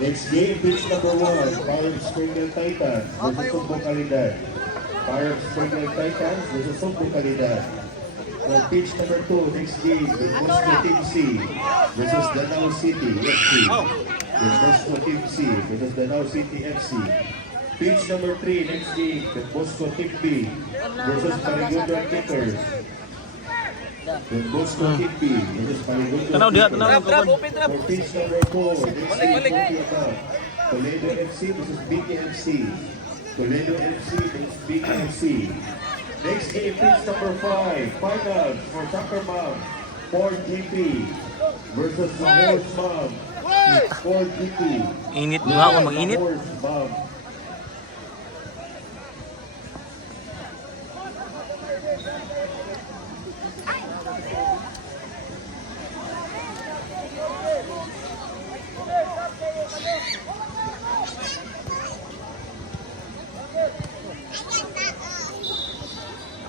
Next game, pitch number 1, Fire Springer Titans versus Sumbo Calidad. Fire Springer Titans versus Sumbo Calidad. For pitch number 2, next game, the Bosco Team C versus Danao City FC. The Bosco Team C versus Danao City FC. Pitch number 3, next game, the Bosco Team B versus Parigudan Kickers. The Bosco Team B versus Parigudan Tanaw diha, Kickers. tanaw. For pitch number 4, next game, Toledo FC versus BKFC. Toledo FC versus BKFC. Next game, pitch number 5, finals for Soccer Mom, Ford GP versus the Horse Mom, Ford GP. Init nga ako, mag-init. Horse Mom.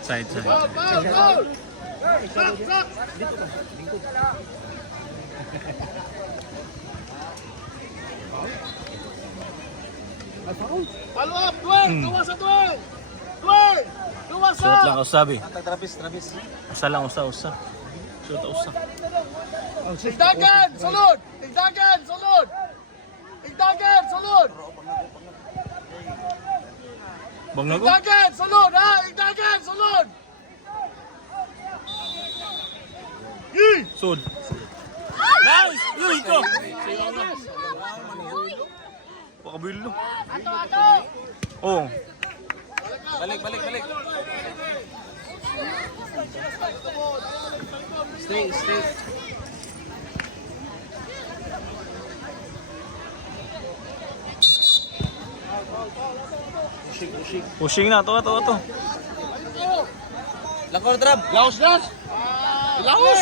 Side. Follow up, Dwayne! Gawa sa Dwayne! Dwayne! Gawa sa! Shoot lang usabi. Trapis. Asa lang usa. Shoot usa. Tigdagan! Sulod! Tigdagan! Sulod! Tigdagan! Sulod! Bang na ko. Tigdagan! Sulod! Ha! Tigdagan! Sulod! Sud. Nice! Yun ito. Pakabilo. Ato! Oh. Balik! Stay! Pushing na to. Lakor trap! Laos! Laos!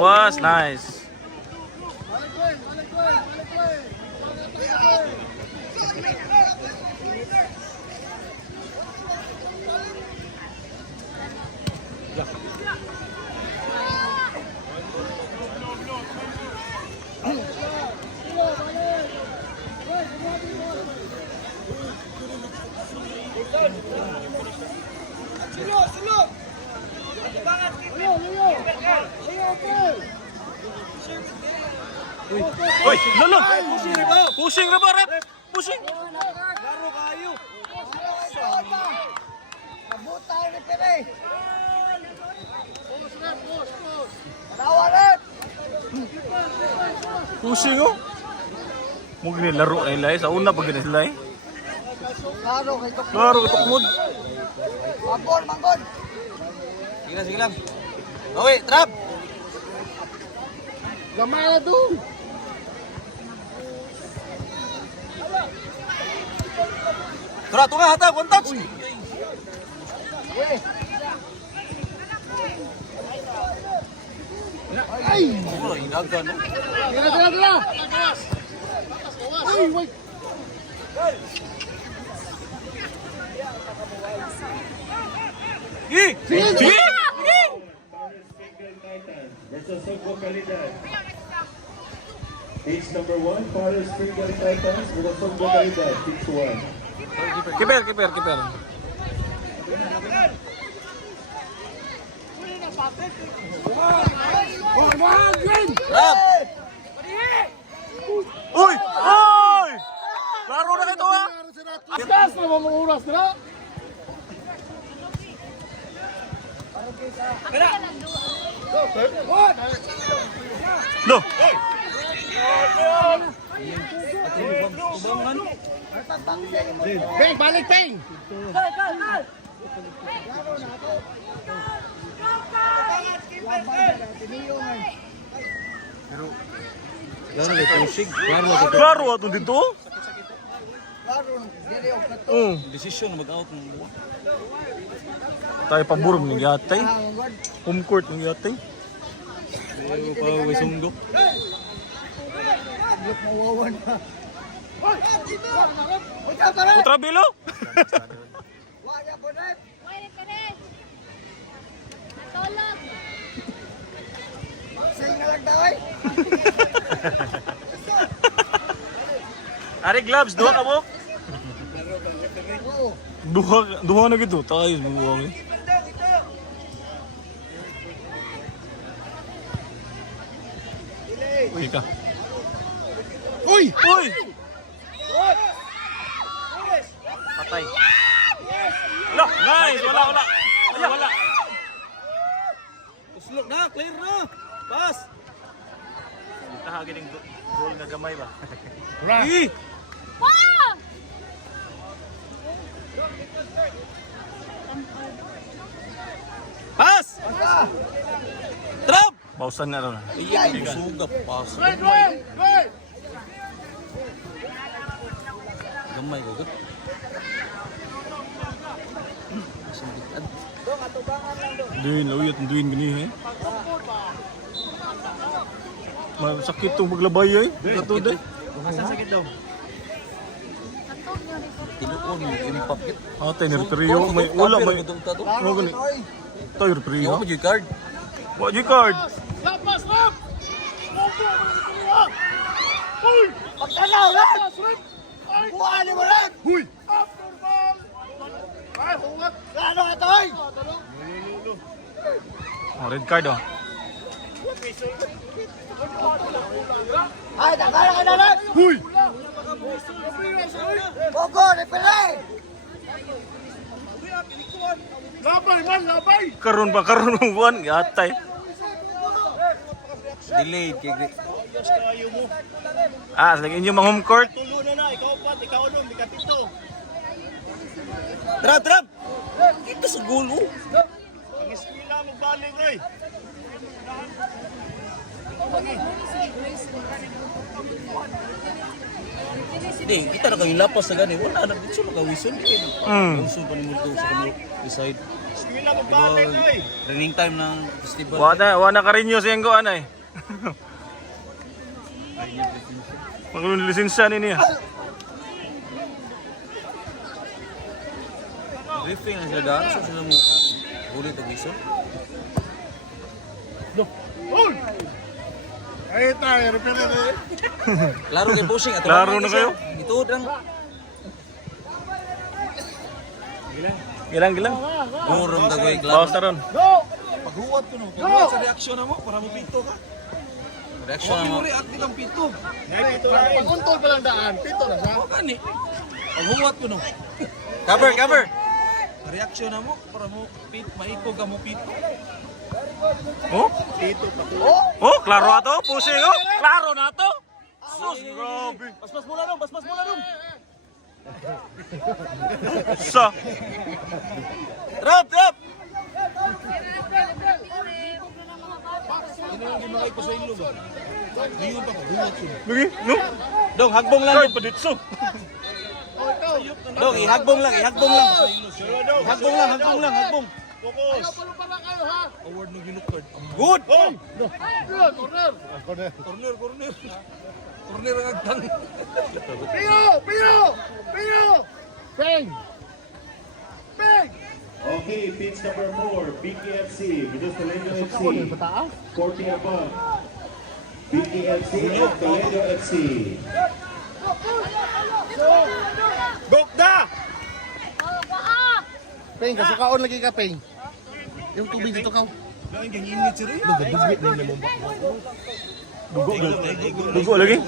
Was nice. Oy, lolo. Pushing na ba, rep? Pushing. Pushing oh. Mo gini laro na ilay sa una pag gini sila eh. Laro ito kumod. Manggon! Sige lang. Bawi, trap! Gamay na doon! Tura, hatag, one touch! Ay! Inagan, no? Tira! Ay, wait! Sige! Versus Sumbo Calidad. Pitch number 1, Fire Springer Titans versus Sumbo Calidad. Pitch 1. Keeper. Trap! Uy! Laro na ito ha! Iskas na mga oras na! No! Peng, balik Peng! Klaro ato dito? Desisyon mag-out ng buwan. Tayo paburog ng yatay. Home court ng yatay. Ayaw pa wisunggok. Putra Bilo? Natulog. Ari gloves, duha ka mo? Duha na gitu, tayo buwang eh. Uy ka. Uy! Uy! Patay. Wala, nice, wala. Wala. Uslok na, clear na. Pass. Tahagin yung goal na gamay ba? Wow! Pass! Trap! Bausan na ron. Ay, suga. Pass. Gamay ko. Duin, lauyat ang duin gani eh. Masakit tong maglabay eh. Katuda. Sakit daw. Tinuon mo ini papit. Ah, teneritoriyo. May wala, may... Ano gani? Teneritoriyo. Yo mo yung card. What you card? Lapas, lap! Uy! Pagtanaw, lap! Buhaan mo lang! Uy! Ay, hungat! Ano ka tayo? Oh, red card oh. Ay, nakala ka na lang! Uy! Bogo, repelay! Labay man, labay! Karon ng buwan, gatay. Delayed, kaya Ah, sa inyo mga home court. tulo na, ikaw pat, ikaw unom, ikapito. Trap, trap! Kita sa gulo. Ang eskwila mo baling, Ray. Hindi, kita na kayong lapas sa gani. Wala na, dito na kawison. Kawison pa ni Multo sa kanyang decide. Eskwila mo baling, Ray. Training time ng festival. Wala ka rin nyo sa ko anay. Magulong lisensya ni niya. Briefing na sila daan. So sila mo ulit ang iso. Ay, tayo, repair na eh. Laro kay pushing. At Laro na kayo? Ito lang. Gilang. Murong dagoy Bawas glove. na ron. Paghuwat ko no. Paghuwat sa reaksyon na mo para mo pito ka. Reaksyon na mo. React nilang pito. Pag-untol pa lang daan, pito na siya. Kani. Paghuwat ko no. Cover, cover. Reaksyon na mo para mo pit maiko ka mo pito. Oh? Oh, klaro na to. Pusing oh. Klaro na to. Sus, grabe. Paspas mula dong, paspas mula dong. Sa. Trap, trap. Ini yung gimagay ko sa ilo ba? Hindi yung paghuwat ko. Lagi, no? Dong, hagbong lang. Card pa dito. Dong, ihagbong lang, ihagbong lang. Hagbong lang, hagbong lang, hagbong. Focus. Ano pala kayo, ha? Award no ginukard. Good! Corner, corner. Corner, corner. Corner ang agtang. Pio! Bang! Bang! Okay, pitch number 4, BKFC, Midos Toledo FC. 40 above. BKFC and Toledo FC. Bokda! Oh, paa! Peng, kasukaon lagi ka, Peng. Yung tubig dito ka. Dahil kang init siya rin. Dugo lagi.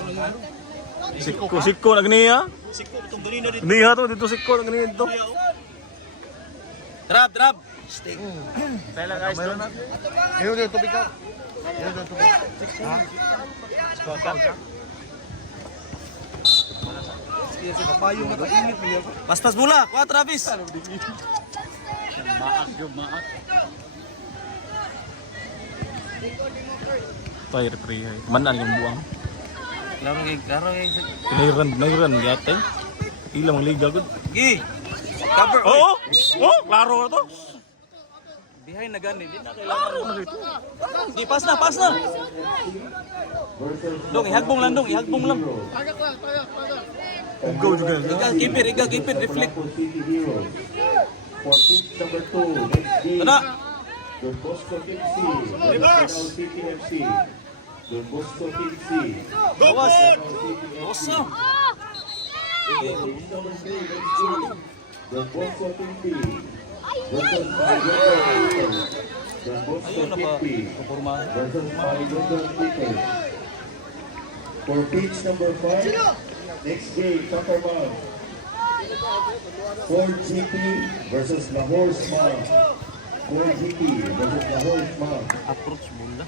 Sikko na ganiya. Siko, itong ganina rin. Ganiya to, dito sikko na ganiya dito. Trap, trap. Stick. Pela guys, to. Ayun yung tubig ka. Ayun yung tubig. Paspas mula, kuha Travis. Tay referee. Manan yung buwang. Laro kay. Pinairan yatay. Ilang ang liga gud. Gi. Cover. Oo. Oh, klaro na to. Behind na gani. Di na kailangan. Gi, pass na, pass na. Dong, ihagbong lang dong, ihagbong lang. Tagak lang, tagak. Ugaw juga. Iga, keep it, reflect. City Heroes. For pitch number 2, next game. Tada! Don Bosco Team C versus Davao City FC. Don Bosco Team C. Bawas! Davao City Bawas FC. na! Pitch number 3, next game. Don Bosco Team B versus Marigondo People. Don Bosco Ayun na Team ba? B Kapormahan. versus Marigondo People. For pitch number 5, next game, Kakarmang. Ford GP versus Lahore Smog. Ford GP versus Lahore Smog. Approach bola.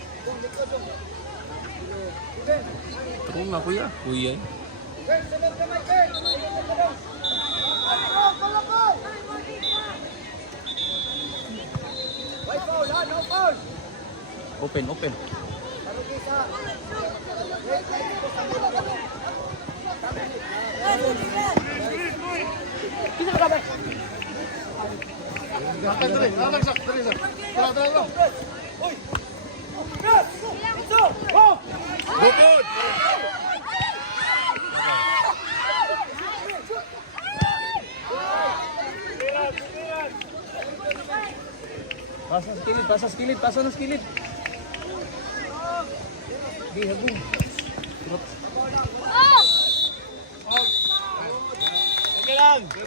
True na kuya. Kuya. Open, open. Akan dali, lalagsak, dali sa. Tara, tara, tara. Pasa sa kilid, pasa sa kilid, pasa na sa kilid. Di, hagong. Oh!